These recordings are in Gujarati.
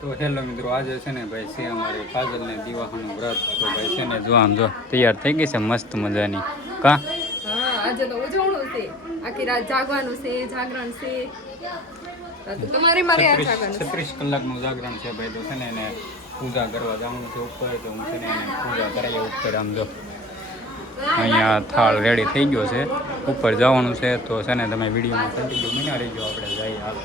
તો હેલો મિત્રો આજે છે ને ભાઈ છે અમારે કાજલ ને દિવાહાનું વ્રત. તો ભાઈ છે ને જો આમ જો તૈયાર થઈ ગઈ છે મસ્ત મજાની. કા? આજે તો ઉજવણું છે. આખી રાત જાગવાનું છે જાગરણ છે. તમારી મારે જાગવાનું કલાકનું જાગરણ છે ભાઈ તો છે ને એને પૂજા કરવા જવાનું છે ઉપર તો હું છે ને એને પૂજા કરાવીએ ઉપર આમ જો. અહીંયા થાળ રેડી થઈ ગયો છે. ઉપર જવાનું છે તો છે ને તમે વિડીયોમાં કન્ટિન્યુ બના રહીજો આપણે જઈએ હાલો.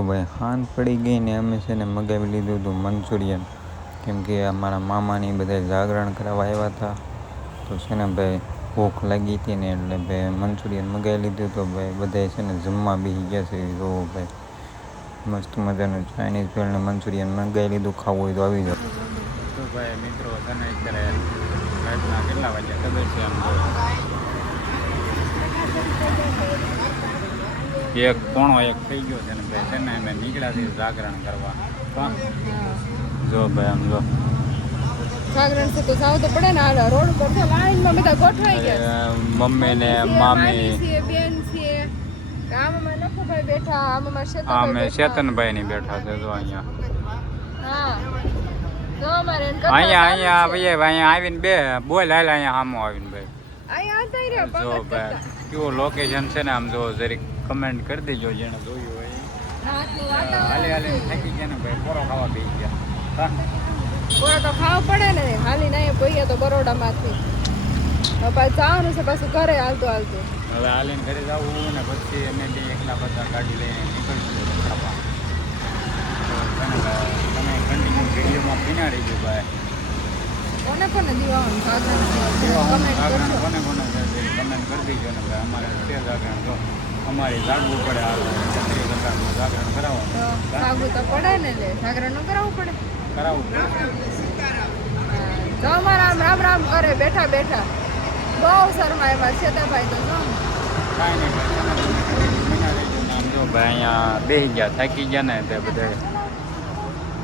તો ભાઈ હાન પડી ગઈ ને અમે છે ને મગાવી લીધું હતું મંચુરિયન. કેમ કે અમારા મામાની બધા જાગરણ કરાવવા આવ્યા હતા. તો છે ને ભાઈ ભૂખ લાગી હતી ને એટલે ભાઈ મંચુરિયન મગાવી લીધું તો ભાઈ બધા છે ને જમવા બેસી ગયા છે. જો ભાઈ, મસ્ત મજાનું ચાઇનીઝ ભેળને મંચુરિયન મંગાવી લીધું, ખાવું હોય તો આવી જાવ તો મિત્રો, તને અત્યારે કેટલા વાગ્યા ખબર છે એક પોણો એક થઈ ગયો છે ને ભાઈ છે ને અમે નીકળ્યા છીએ જાગરણ કરવા. જો ભાઈ આમ જો. જાગરણ છે તો જાવ તો પડે ને આ રોડ પર તો લાઈનમાં બધા ગોઠવાઈ ગયા મમ્મી ને મામી બેન છે. આમાં નખુભાઈ બેઠા આમાં અમે બેઠા. ની બેઠા છે જો અહીંયા. હા. અહીંયા અહીંયા. ભાઈ અહીંયા આવીને બે બોલ હાલ અહીંયા સામો આવીને ભાઈ. અહીંયા હતા રહ્યા, જો ભાઈ. કેવું લોકેશન છે ને આમ જો જરીક કમેન્ટ કરી દેજો જેને જોયું હોય. હાલે હાલે થાકી ગયા ને ભાઈ પોરો ખાવા બેસી ગયા. બોલો તો ખાવ પડે ને હાલી નહીં પૈયા તો બરોડામાંથી. પાછું જવાનું છે પાછું ઘરે હાલતું હાલતું. હવે હાલીને ઘરે જવું ને પછી અમે બે એકલા બધા ગાડી લઈને નીકળશું ખાવા તમે કન્ટિન્યુ વિડીયોમાં પીના રહીજો ભાઈ. કોને કોને દીવાનું કોને કોને છે કરી દીધું ને ભાઈ અમારે તે જાગરણ તો અમારે જાગવું પડે આ ક્ષત્રિય સરકારનું જાગરણ તો કરાવવાનું જાગવું તો પડે ને લે જાગરણનું કરાવવું પડે? કરાવવું પડે. જો અમારા આમ રામ રામ કરે બેઠા બેઠા. બહુ શરમા એમાં છેતાભાઈ તો જો. કાંઈ નહીં ભાઈ અહીંયા બેસી ગયા થાકી ગયા ને તે બધા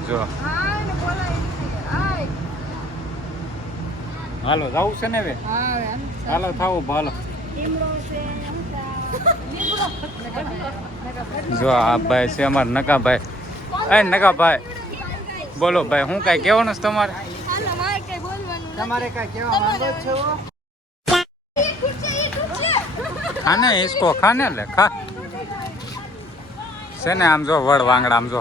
જો આય ને બોલાય છે, આય. હાલો જવું છે ને હવે? હાલો થાવું ભાલો. જો આ ભાઈ છે અમારા નકાભાઈ. એ નકાભાઈ બોલો ભાઈ હું કાંઈ કહેવાનું છે તમારે? તમારે કઈ કેવા માંગો છો? ખાને ઈસકો ખાને લે ખા. છે ને આમ જો વડ વાંગડા આમ જો.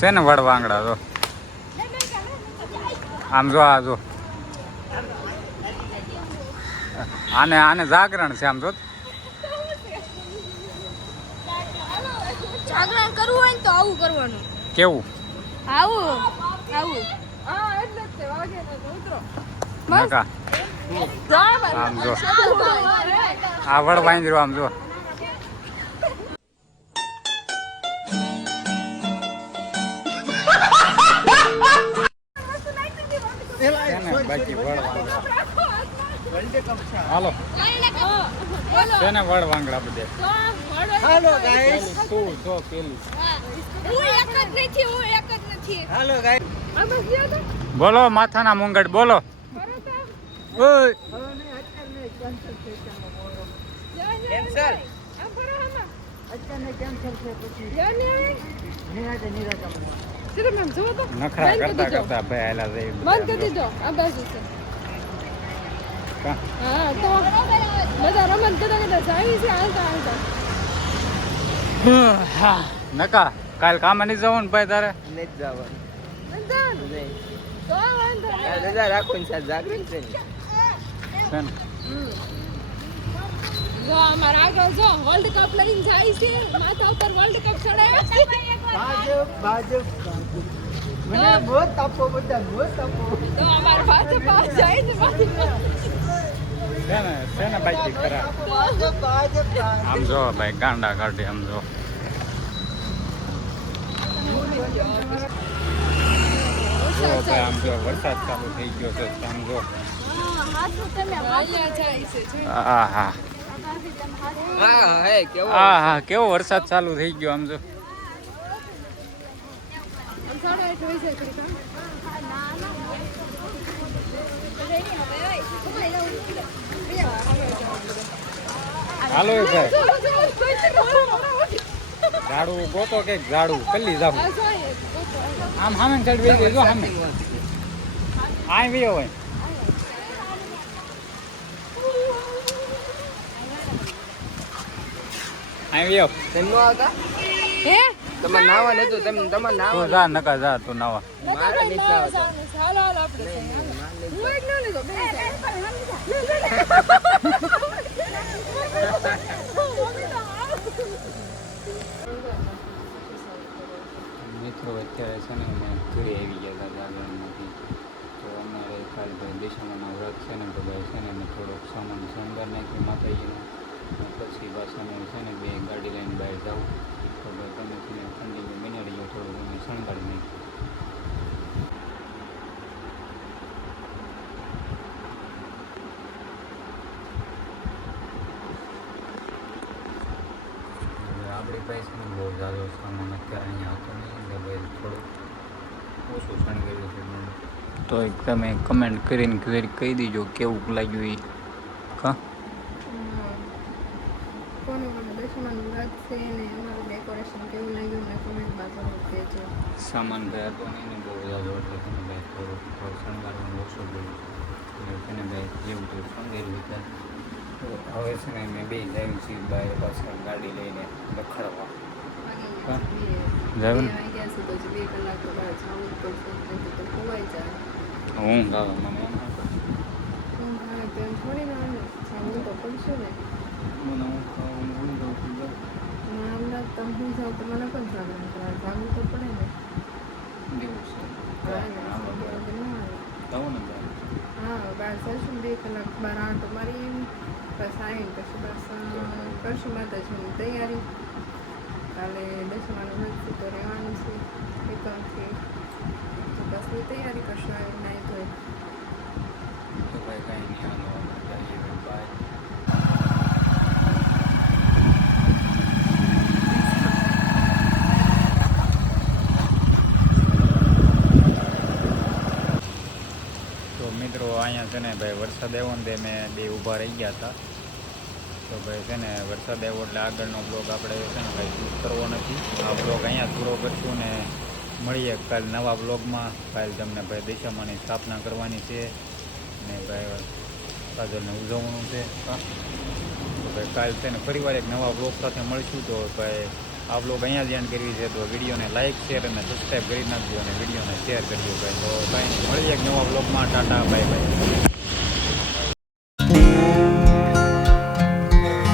છે ને વડ વાંગડા જો. આમ જો આ જો. આને આને જાગરણ છે આમ જો. જાગરણ કરવું હોય ને તો આવું કરવાનું. કેવું? આવું આવું. હા એટલે જ તે વાગે તો ઉતરો નકા આમ જો. આ વડ વાંદરો આમ જો. હાલો. છે ને વડ વાંગડા બધે? હાલો તું છો પેલી હું એક જ નથી હું એક જ નથી હાલો હતા બોલો માથાના મુંગટ બોલો. ઓય. નખરા કરતા કરતા ભાઈ આલા જઈ બંધ કરી દીધો. આ બાજુ છે? હા તો બધા રમત કરતા કરતા જાવી છે હાલતા હાલતા. હા. નકા કાલ કામ નહીં જવું ને ભાઈ તારે? નહીં તો વાંધો નહીં. છે ને? જો અમારા આગળ જો વર્લ્ડ કપ લઈને જાય છે. માથા ઉપર વર્લ્ડ કપ ચડાવ્યો છે. તો અમારા ભાજપ જાય છે ને જો ભાઈ કાંડા કાઢી આમ જો. ભાઈ આમ જો, વરસાદ ચાલુ થઈ ગયો છે, આમ જો. હા આ. હા કેવો વરસાદ ચાલુ થઈ ગયો આમ જો. આમ સાડા આઠ હોય છે ખરી કામ. હાલો ભાઈ ઝાડું ગોતો કે ઝાડું કલ્લી જાવ. આમ હામે સાઈડ વેઈ ગઈ જો સામે આ વેયો હોય આ વેયો હે? તમાર નાવા નતો તમે તમાર નાવા તું જા નકા જા તું નાવા મારે નવા જવાનું હાલો, હાલો, આપણે હું એક ના જાય. મિત્રો, અત્યારે છે ને અમે ઘરે આવી ગયા હતા જાગરણમાંથી. તો અમારે કાલે ભાઈ દિશામાના વ્રત છે ને તો ભાઈ છે ને અમે થોડોક સામાન શણગાર નાખ્યો, માતાજીનો. પછી પાછા અમે છે ને બે ગાડી લઈને બહાર જાઉં. તો ભાઈ તમે ને ઠંડીમાં મિનાડી ગયો અમે શણગારી નાખ્યું આપણી છે બહુ ઝાઝો સામાન અત્યારે અહીંયા હતો નહીં ભાઈ થોડુંક ઓછું શણગાર્યું છે તો એક તમે કમેન્ટ કરીને ક્વેરી કહી દીજો કેવું લાગ્યું એ કા છે સામાન ગયા હતો નહીં બહુ ઝાઝો એટલે તમે ભાઈ થોડું શણગારવાનું ઓછું બોલ્યું એટલે તેને ભાઈ જેવું તેવું શણગાર્યું તો હવે છે ને મેં બે જાય છીએ બાય પાછળ ગાડી લઈને લખડવા. જાવું હું ગાવા મને એમ હું એમ જાઉં છું તો મને પણ જાગરણ કરવા જાગવું તો પડે ને. એવું છે? હા જઈશું ને બે કલાક બાર આઠ મારી બસ આવીને પછી અ, કરશું માતાજીની તૈયારી કાલે દસમાનું વ્રત તો રહેવાનું છે એકમથી તો બસ તૈયારી કરશું આવી નાઈ ધોઈ તો ભાઈ કાંઈ નહીં હાલો આપણે જઈએ બાય તો મિત્રો અહીંયા છે ને ભાઈ વરસાદ આવ્યો ને મેં બે ઊભા રહી ગયા હતા. તો ભાઈ છે ને વરસાદ આવ્યો એટલે આગળનો બ્લોગ આપણે છે ને ભાઈ શૂટ કરવો નથી. આ બ્લોગ અહીંયા પૂરો કરશું ને મળીએ કાલ નવા બ્લોગમાં. કાલ તમને ભાઈ દિશામાની સ્થાપના કરવાની છે ને ભાઈ કાજલને ઉજવવાનું છે. તો ભાઈ કાલ છે ને ફરીવાર એક નવા બ્લોગ સાથે મળશું. તો ભાઈ આ બ્લોગ અહીંયા જ એન્ડ કરવી છે, તો વિડીયોને લાઇક શેર અને સબસ્ક્રાઈબ કરી નાખજો અને વિડીયોને શેર કરજો ભાઈ. તો કાંઈ મળીએ એક નવા બ્લોગમાં ટાટા બાય બાય